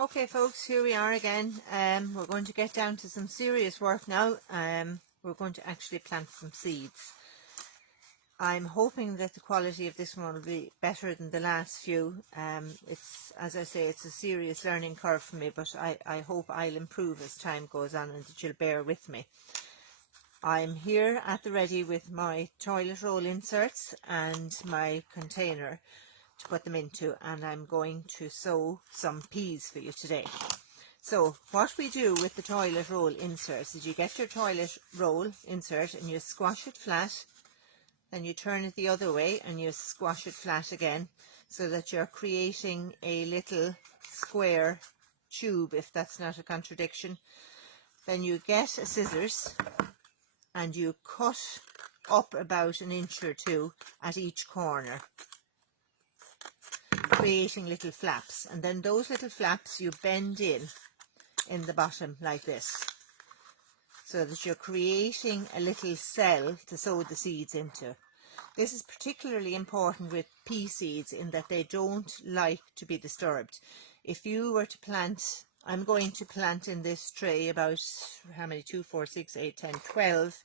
Okay folks, here we are again. We're going to get down to some serious work now. We're going to actually plant some seeds. I'm hoping that the quality of this one will be better than the last few. It's, as I say, it's a serious learning curve for me, but I hope I'll improve as time goes on and that you'll bear with me. I'm here at the ready with my toilet roll inserts and my container to put them into, and I'm going to sow some peas for you today. So what we do with the toilet roll inserts is you get your toilet roll insert and you squash it flat, then you turn it the other way and you squash it flat again, so that you're creating a little square tube, if that's not a contradiction. Then you get a scissors and you cut up about 1 inch or 2 at each corner, creating little flaps, and then those little flaps you bend in the bottom like this, so that you're creating a little cell to sow the seeds into. This is particularly important with pea seeds in that they don't like to be disturbed. If you were to plant, I'm going to plant in this tray about, how many, 2, 4, 6, 8, 10, 12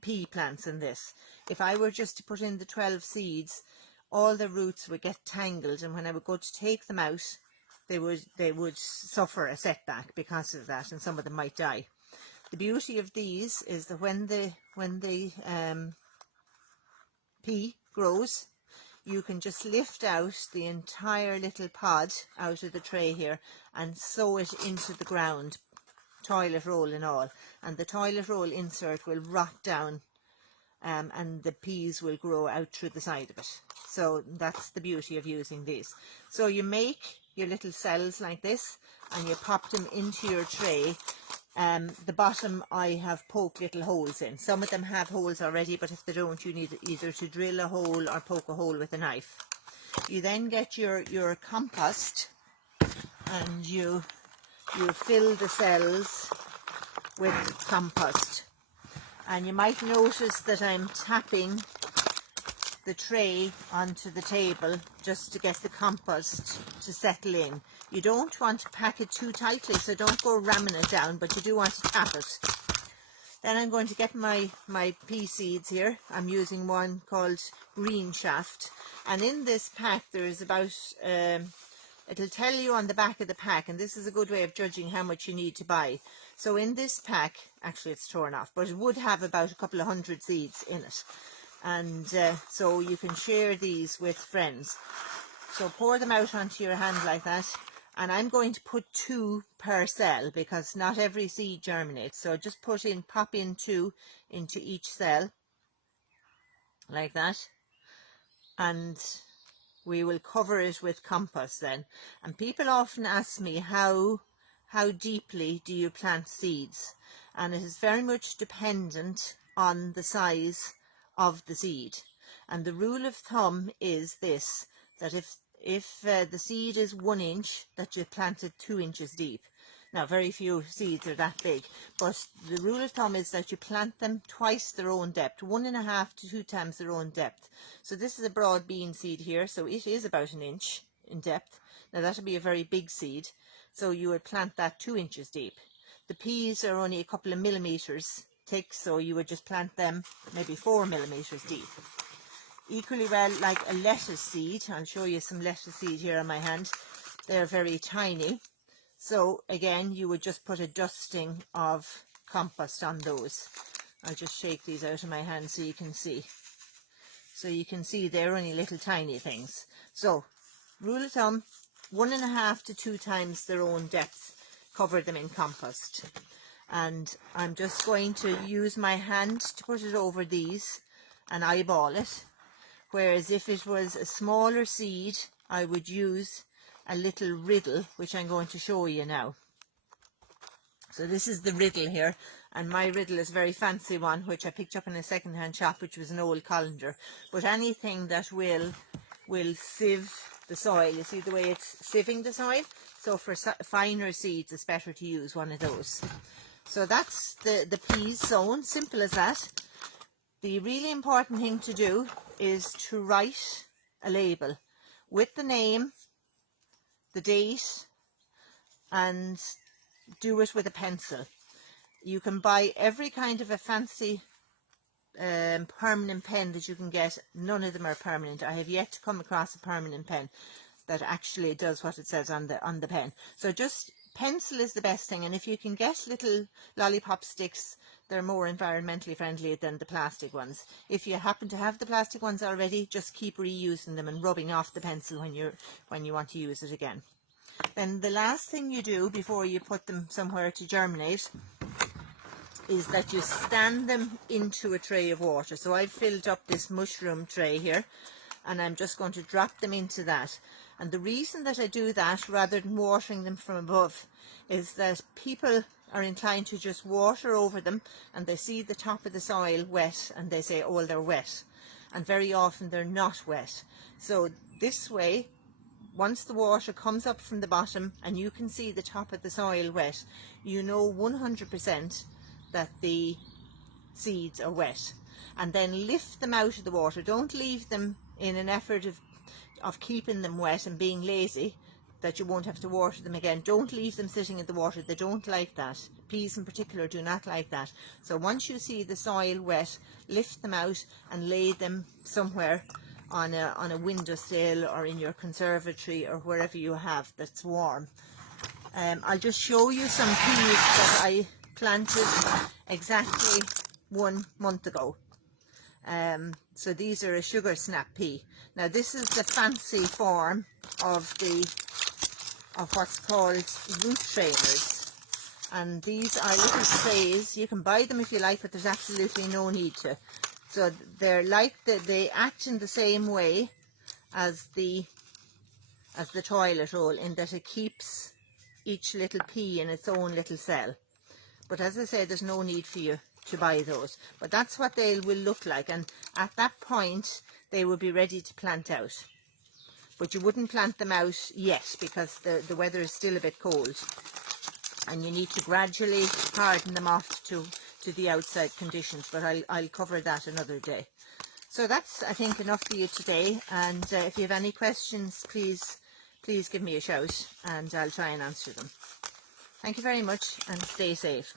pea plants in this. If I were just to put in the 12 seeds, all the roots would get tangled, and when I would go to take them out, they would suffer a setback because of that, and some of them might die. The beauty of these is that when the pea grows, you can just lift out the entire little pod out of the tray here and sow it into the ground, toilet roll and all, and the toilet roll insert will rot down, and the peas will grow out through the side of it. So that's the beauty of using these. So you make your little cells like this and you pop them into your tray. The bottom I have poked little holes in. Some of them have holes already, but if they don't, you need either to drill a hole or poke a hole with a knife. You then get your compost and you fill the cells with compost. And you might notice that I'm tapping the tray onto the table just to get the compost to settle in. You don't want to pack it too tightly, so don't go ramming it down, but you do want to tap it. Then I'm going to get my pea seeds here. I'm using one called Green Shaft, and in this pack there is about, it'll tell you on the back of the pack, and this is a good way of judging how much you need to buy. So in this pack, actually it's torn off, but it would have about a couple of 100 seeds in it. And so you can share these with friends. So pour them out onto your hand like that, and I'm going to put 2 per cell because not every seed germinates. So just pop in 2 into each cell like that, and we will cover it with compost then. And people often ask me how deeply do you plant seeds, and it is very much dependent on the size of the seed. And the rule of thumb is this, that if the seed is 1 inch, that you plant it 2 inches deep. Now very few seeds are that big, but the rule of thumb is that you plant them twice their own depth, 1.5 to 2 times their own depth. So this is a broad bean seed here, so it is about 1 inch in depth. Now that would be a very big seed, so you would plant that 2 inches deep. The peas are only a couple of millimeters thick, so you would just plant them maybe 4 millimeters deep. Equally well, like a lettuce seed, I'll show you some lettuce seed here on my hand. They're very tiny, so again you would just put a dusting of compost on those. I'll just shake these out of my hand so you can see. So you can see they're only little tiny things. So rule of thumb, 1.5 to 2 times their own depth, cover them in compost. And I'm just going to use my hand to put it over these and eyeball it. Whereas if it was a smaller seed, I would use a little riddle, which I'm going to show you now. So this is the riddle here, and my riddle is a very fancy one, which I picked up in a second-hand shop, which was an old colander. But anything that will sieve the soil, you see the way it's sieving the soil? So for finer seeds, it's better to use one of those. So that's the peas sown, simple as that. The really important thing to do is to write a label with the name, the date, and do it with a pencil. You can buy every kind of a fancy permanent pen that you can get. None of them are permanent. I have yet to come across a permanent pen that actually does what it says on the pen. So just pencil is the best thing, and if you can get little lollipop sticks, they're more environmentally friendly than the plastic ones. If you happen to have the plastic ones already, just keep reusing them and rubbing off the pencil when you want to use it again. Then the last thing you do before you put them somewhere to germinate is that you stand them into a tray of water. So I've filled up this mushroom tray here, and I'm just going to drop them into that. And the reason that I do that rather than watering them from above is that people are inclined to just water over them, and they see the top of the soil wet and they say, oh well, they're wet, and very often they're not wet. So this way, once the water comes up from the bottom and you can see the top of the soil wet, you know 100% that the seeds are wet. And then lift them out of the water. Don't leave them in an effort of keeping them wet and being lazy that you won't have to water them again. Don't leave them sitting in the water. They don't like that. Peas in particular do not like that. So once you see the soil wet, lift them out and lay them somewhere on a windowsill or in your conservatory or wherever you have that's warm. I'll just show you some peas that I planted exactly 1 month ago. So these are a sugar snap pea. Now this is the fancy form of what's called root trainers, and these are little trays. You can buy them if you like, but there's absolutely no need to. So they're like they act in the same way as the toilet roll, in that it keeps each little pea in its own little cell. But as I say, there's no need for you to buy those. But that's what they will look like, and at that point they will be ready to plant out. But you wouldn't plant them out yet because the weather is still a bit cold, and you need to gradually harden them off to the outside conditions, but I'll cover that another day. So that's, I think, enough for you today, and if you have any questions, please give me a shout and I'll try and answer them. Thank you very much, and stay safe.